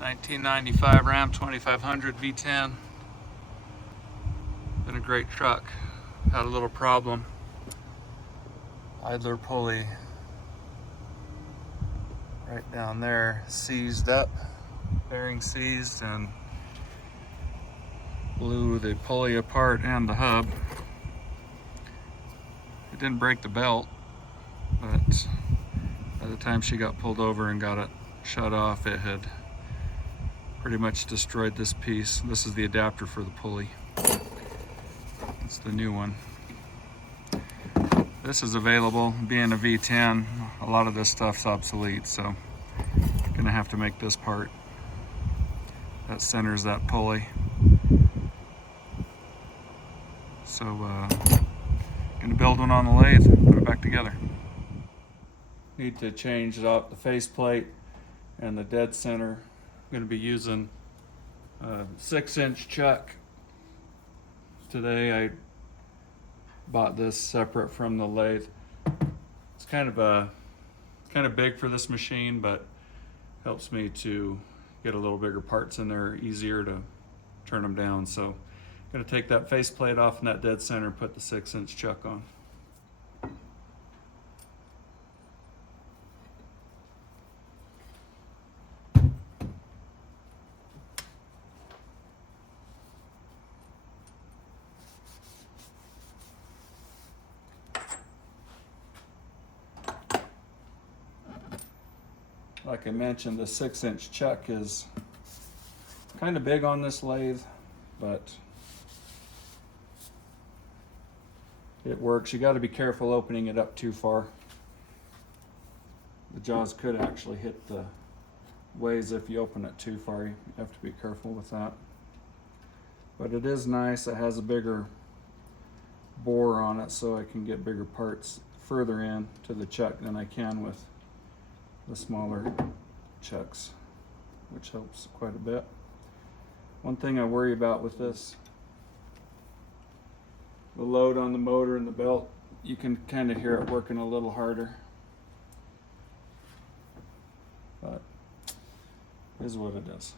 1995 Ram 2500 V10. Been a great truck. Had a little problem. Idler pulley right down there seized up, bearing seized, and blew the pulley apart and the hub. It didn't break the belt, but by the time she got pulled over and got it shut off, it had pretty much destroyed this piece. This is the adapter for the pulley. It's the new one. This is available. Being a V10, a lot of this stuff's obsolete, so I'm gonna have to make this part that centers that pulley. So gonna build one on the lathe, put it back together. Need to change out the faceplate and the dead center. I'm gonna be using a 6-inch chuck. Today I bought this separate from the lathe. It's kind of big for this machine, but helps me to get a little bigger parts in there, easier to turn them down. So I'm gonna take that faceplate off and that dead center and put the 6-inch chuck on. Like I mentioned, the 6-inch chuck is kind of big on this lathe, but it works. You got to be careful opening it up too far. The jaws could actually hit the ways if you open it too far. You have to be careful with that. But it is nice. It has a bigger bore on it, so I can get bigger parts further in to the chuck than I can with the smaller chucks, which helps quite a bit. One thing I worry about with this, the load on the motor and the belt, you can kind of hear it working a little harder, but it is what it is.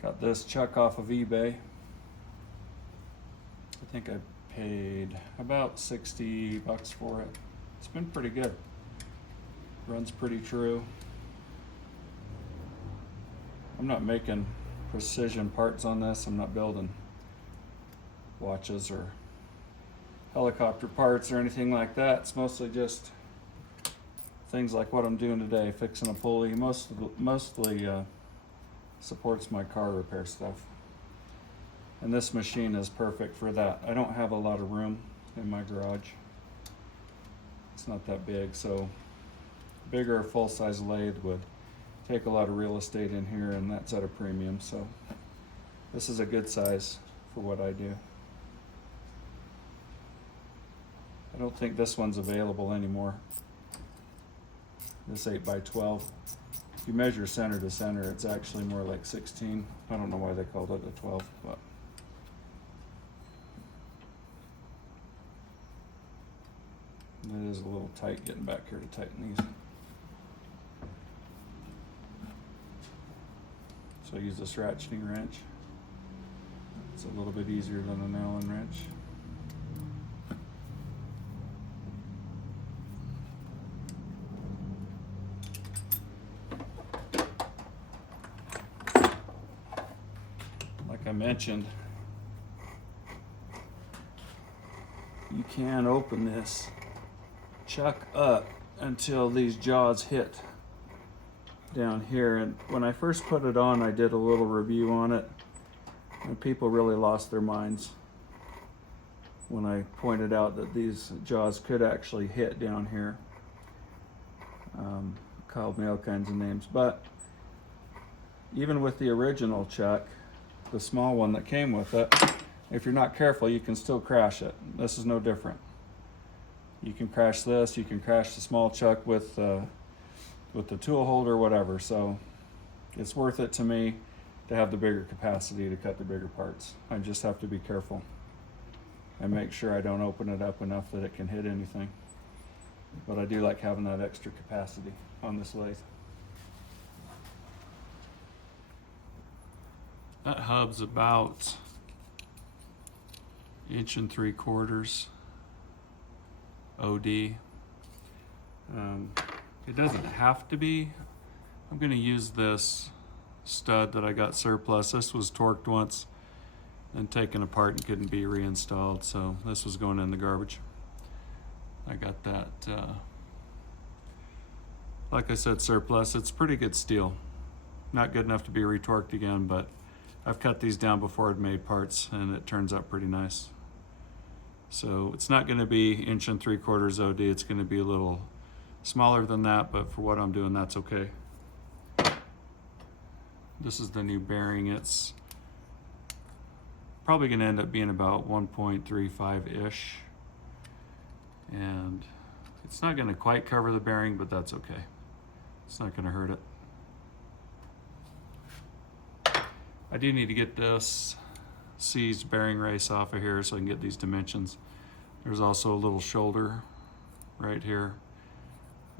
Got this chuck off of eBay. I think I paid about 60 bucks for it. It's been pretty good. Runs pretty true. I'm not making precision parts on this. I'm not building watches or helicopter parts or anything like that. It's mostly just things like what I'm doing today, fixing a pulley. Mostly supports my car repair stuff. And this machine is perfect for that. I don't have a lot of room in my garage. It's not that big, so bigger full-size lathe would take a lot of real estate in here, and that's at a premium. So this is a good size for what I do. I don't think this one's available anymore. This 8x12. If you measure center to center, it's actually more like 16. I don't know why they called it a 12, but it is a little tight getting back here to tighten these. So I use this ratcheting wrench. It's a little bit easier than an Allen wrench. I mentioned, you can't open this chuck up until these jaws hit down here. And when I first put it on, I did a little review on it, and people really lost their minds when I pointed out that these jaws could actually hit down here. Called me all kinds of names, but even with the original chuck, the small one that came with it, if you're not careful, you can still crash it. This is no different. You can crash this, you can crash the small chuck with with the tool holder, whatever. So it's worth it to me to have the bigger capacity to cut the bigger parts. I just have to be careful and make sure I don't open it up enough that it can hit anything. But I do like having that extra capacity on this lathe. That hub's about 1 3/4 OD. It doesn't have to be. I'm going to use this stud that I got surplus. This was torqued once and taken apart and couldn't be reinstalled, so this was going in the garbage. I got that, like I said, surplus. It's pretty good steel. Not good enough to be retorqued again, but I've cut these down before I'd made parts and it turns out pretty nice. So it's not going to be 1 3/4 OD. It's going to be a little smaller than that, but for what I'm doing, that's okay. This is the new bearing. It's probably going to end up being about 1.35-ish. And it's not going to quite cover the bearing, but that's okay. It's not going to hurt it. I do need to get this seized bearing race off of here so I can get these dimensions. There's also a little shoulder right here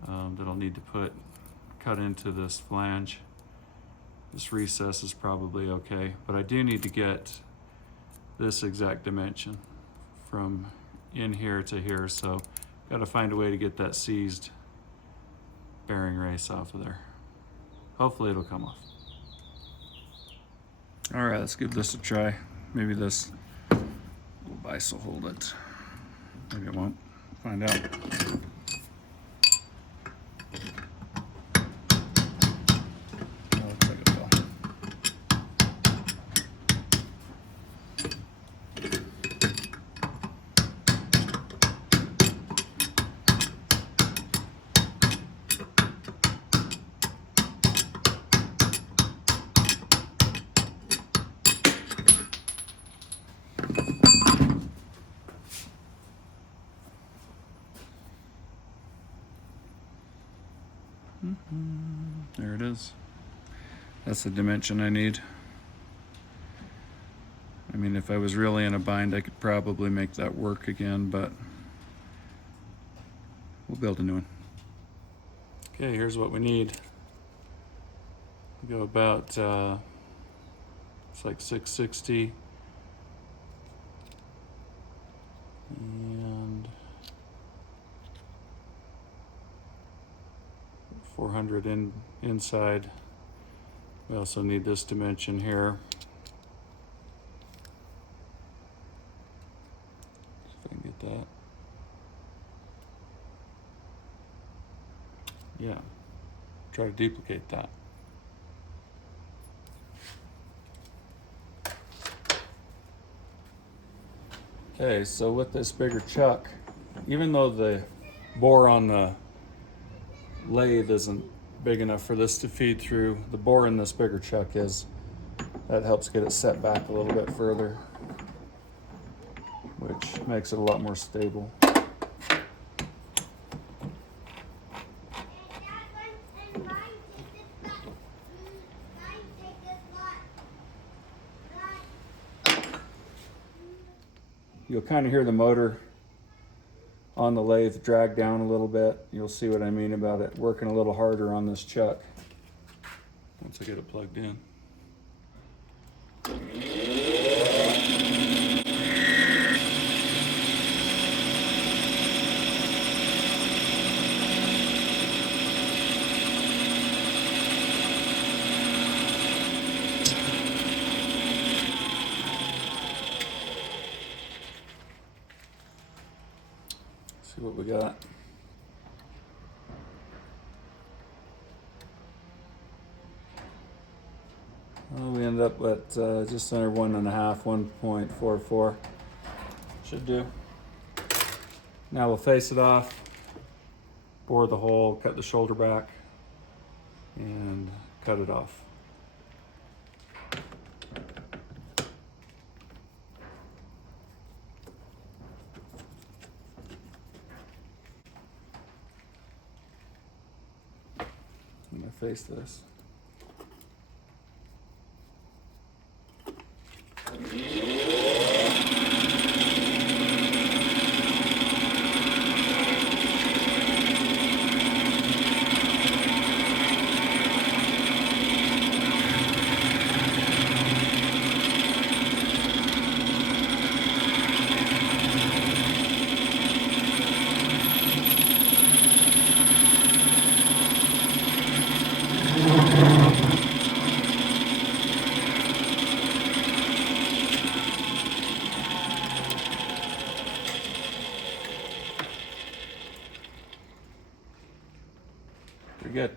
that I'll need to cut into this flange. This recess is probably okay, but I do need to get this exact dimension from in here to here, so got to find a way to get that seized bearing race off of there. Hopefully it'll come off. All right, let's give this a try. Maybe this little vise will hold it. Maybe it won't. Find out. Looks like it will. There it is. That's the dimension I need. I mean, if I was really in a bind, I could probably make that work again, but we'll build a new one. Okay, here's what we need. We go about, it's like 660. And 400 inside. We also need this dimension here. See if I can get that. Yeah. Try to duplicate that. Okay, so with this bigger chuck, even though the bore on the lathe isn't big enough for this to feed through, the bore in this bigger chuck is. That helps get it set back a little bit further, which makes it a lot more stable. You'll kind of hear the motor on the lathe drag down a little bit. You'll see what I mean about it working a little harder on this chuck once I get it plugged in. See what we got. Well, we ended up at just under 1.5, 1.44. Should do. Now we'll face it off, bore the hole, cut the shoulder back, and cut it off. gonna face this. Pretty good.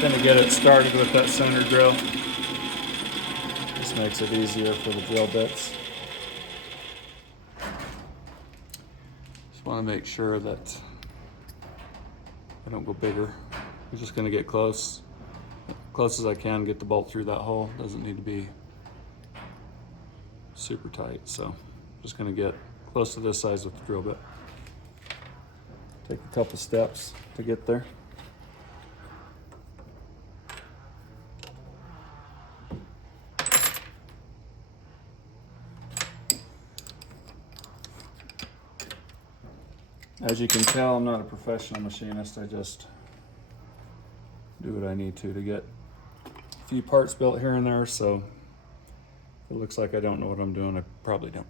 Going to get it started with that center drill. This makes it easier for the drill bits. Just want to make sure that I don't go bigger. I'm just going to get close as I can, get the bolt through that hole. Doesn't need to be super tight, so just going to get close to this size with the drill bit. Take a couple steps to get there. As you can tell, I'm not a professional machinist. I just do what I need to get a few parts built here and there, so if it looks like I don't know what I'm doing, I probably don't.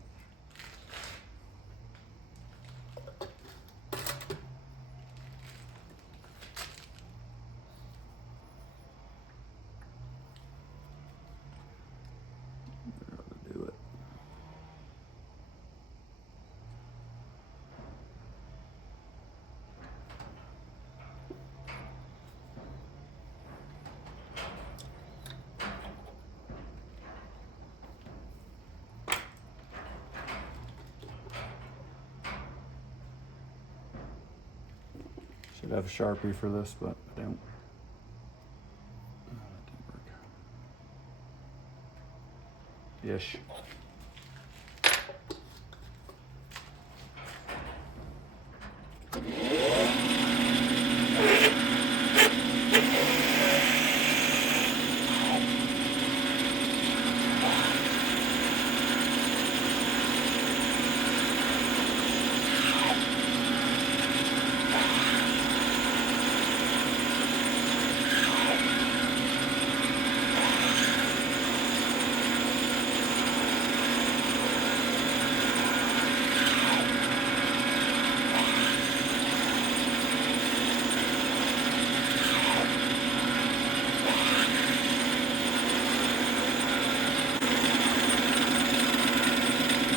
Should have a Sharpie for this, but I don't. Oh, that didn't work. Ish.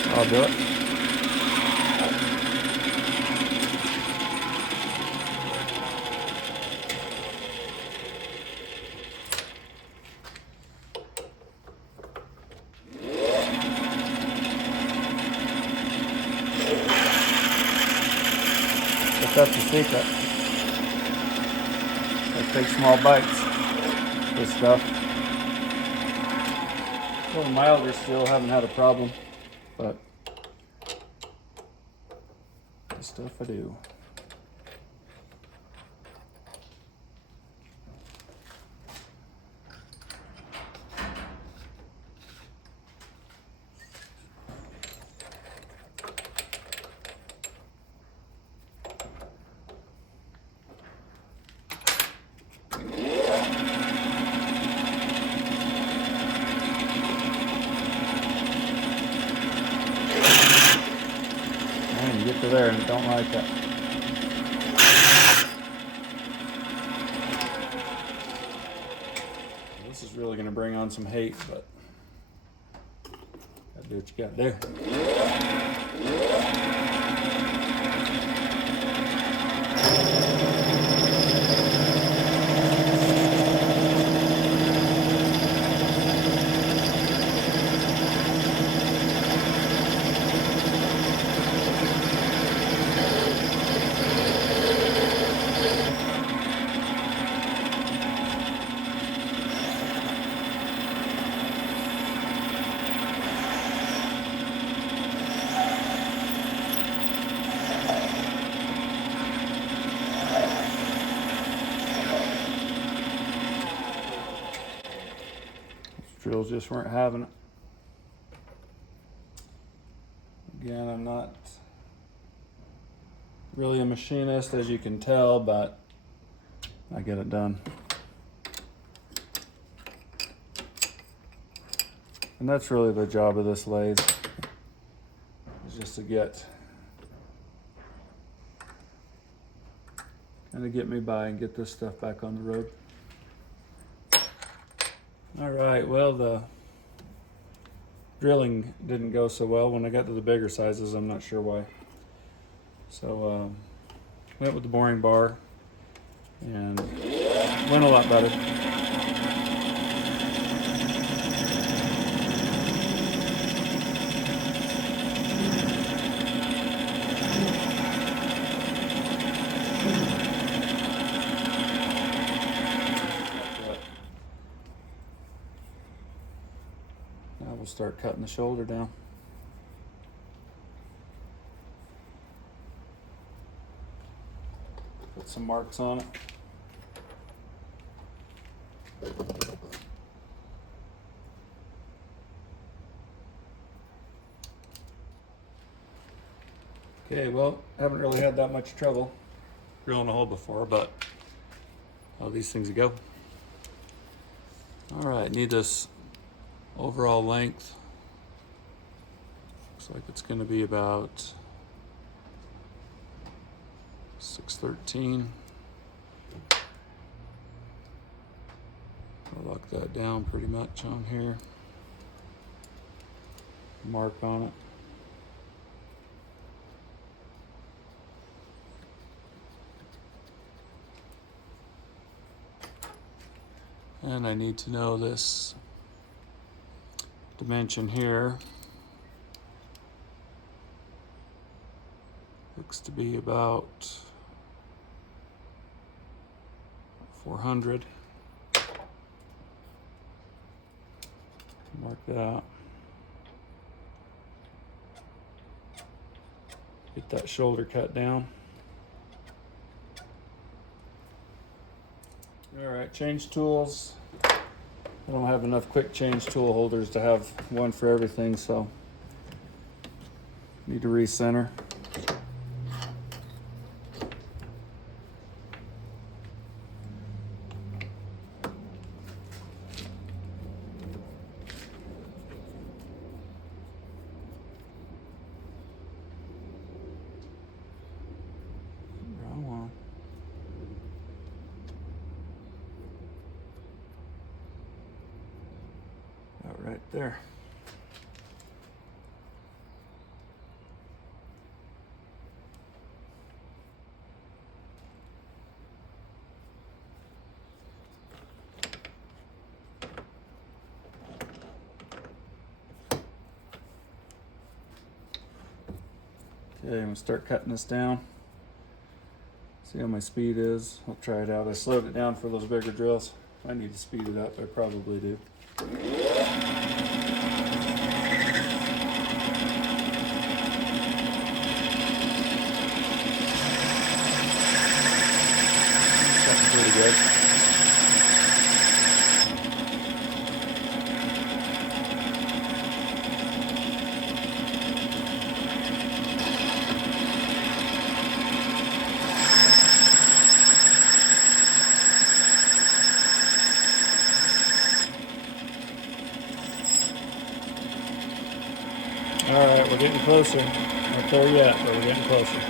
I'll do it. But that's the secret. I take small bites. This stuff. A little milder still, haven't had a problem, but this stuff I do. there and don't like it. This is really going to bring on some hate, but gotta do what you got there. Drills just weren't having it. Again, I'm not really a machinist, as you can tell, but I get it done. And that's really the job of this lathe, is just to get me by and get this stuff back on the road. All right, well, the drilling didn't go so well when I got to the bigger sizes. I'm not sure why. So went with the boring bar and went a lot better. Now we'll start cutting the shoulder down. Put some marks on it. Okay, well, haven't really had that much trouble drilling a hole before, but how these things go. All right, need this overall length. Looks like it's going to be about 613. I'll lock that down pretty much on here. Mark on it. And I need to know this dimension here. Looks to be about 400. Mark that. Get that shoulder cut down. All right, change tools. I don't have enough quick change tool holders to have one for everything, so need to recenter. Right there. Okay, I'm gonna start cutting this down. See how my speed is. I'll try it out. I slowed it down for those bigger drills. If I need to speed it up, I probably do. That's pretty good. Alright, we're getting closer. Not there yet, but we're getting closer.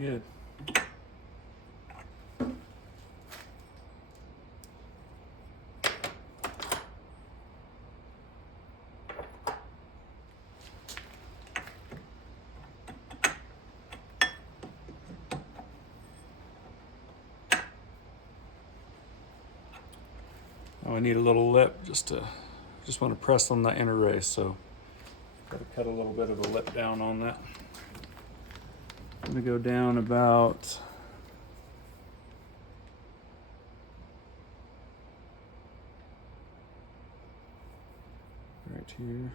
Good. Oh, I need a little lip just want to press on the inner race, so got to cut a little bit of a lip down on that. I'm gonna go down about right here.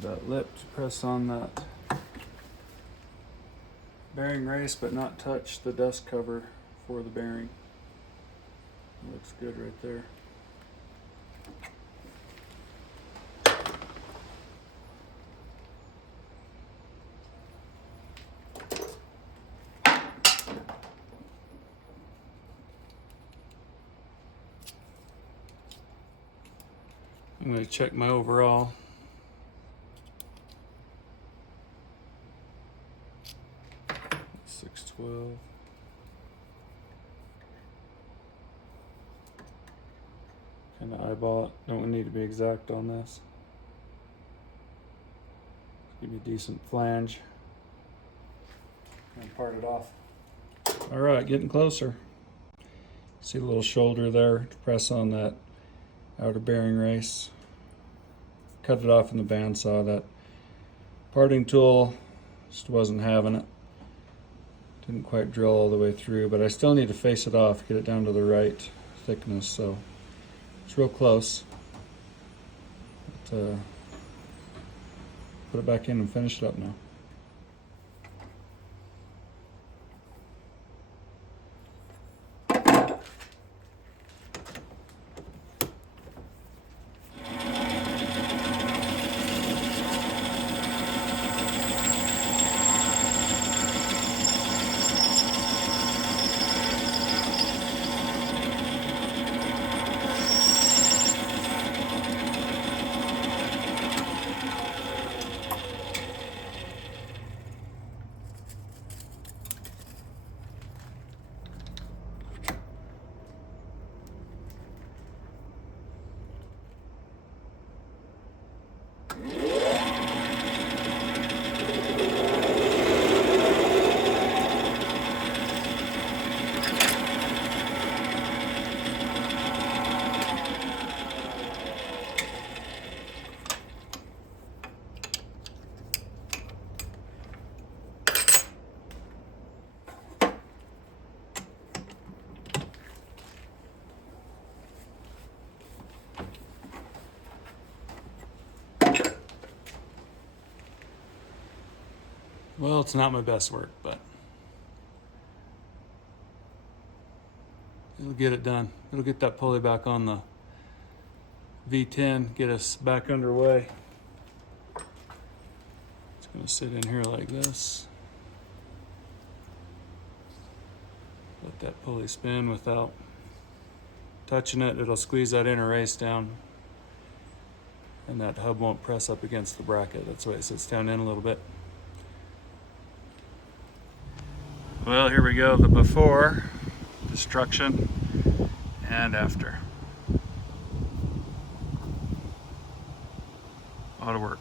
That lip to press on that bearing race, but not touch the dust cover for the bearing. Looks good right there. I'm going to check my overall. .612. Kind of eyeball it. Don't need to be exact on this. Give me a decent flange. And part it off. All right, getting closer. See the little shoulder there to press on that outer bearing race. Cut it off in the bandsaw. That parting tool just wasn't having it. Didn't quite drill all the way through, but I still need to face it off, get it down to the right thickness, so it's real close. But, put it back in and finish it up now. Well, it's not my best work, but it'll get it done. It'll get that pulley back on the V10, get us back underway. It's gonna sit in here like this. Let let that pulley spin without touching it. It'll squeeze that inner race down, and that hub won't press up against the bracket. That's why it sits down in a little bit. Well, here we go, the before destruction and after. A lot of work.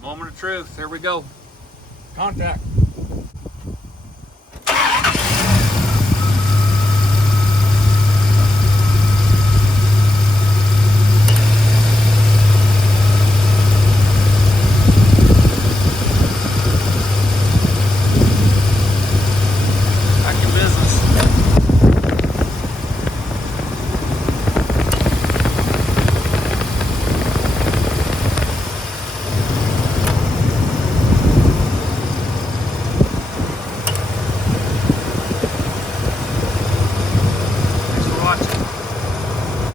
Moment of truth, here we go. Contact.